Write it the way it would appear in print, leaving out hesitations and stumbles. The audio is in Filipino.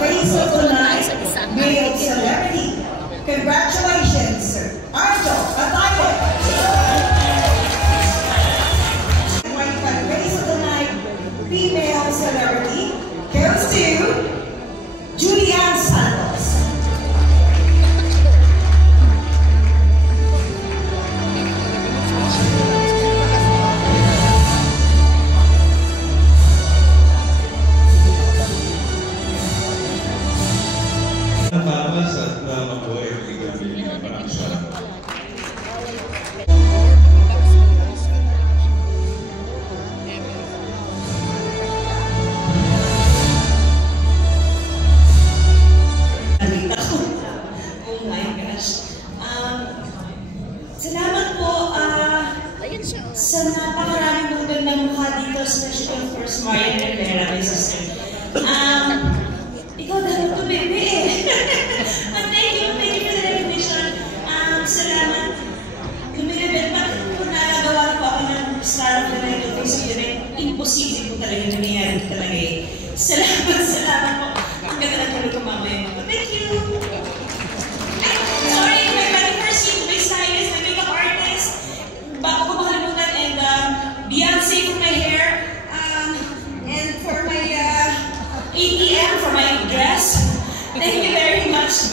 face of the night, male celebrity. Congratulations, Arjo Atayo. Face of the night, female celebrity goes to Julian Santos. Tapas at mabuhay ang igabili na parang salamat. Oh my gosh. Salamat po sa napakaraming magandang mukha dito, especially of course Marian Rivera, my sister. Ikaw dapat tumindi eh. But thank you for the recognition. Salamat. Lumilibet pa kung nalagawa po ako ng star of the night of this year. Imposible po talaga nangyayari talaga eh. Salamat po. Ang ganda na talaga mamaya. Thank you. Sorry, my very first scene, my stylist, my makeup artist. Bago ko makalimutan, and Beyonce for my hair. And for my ATM, for my dress. Thank you very much.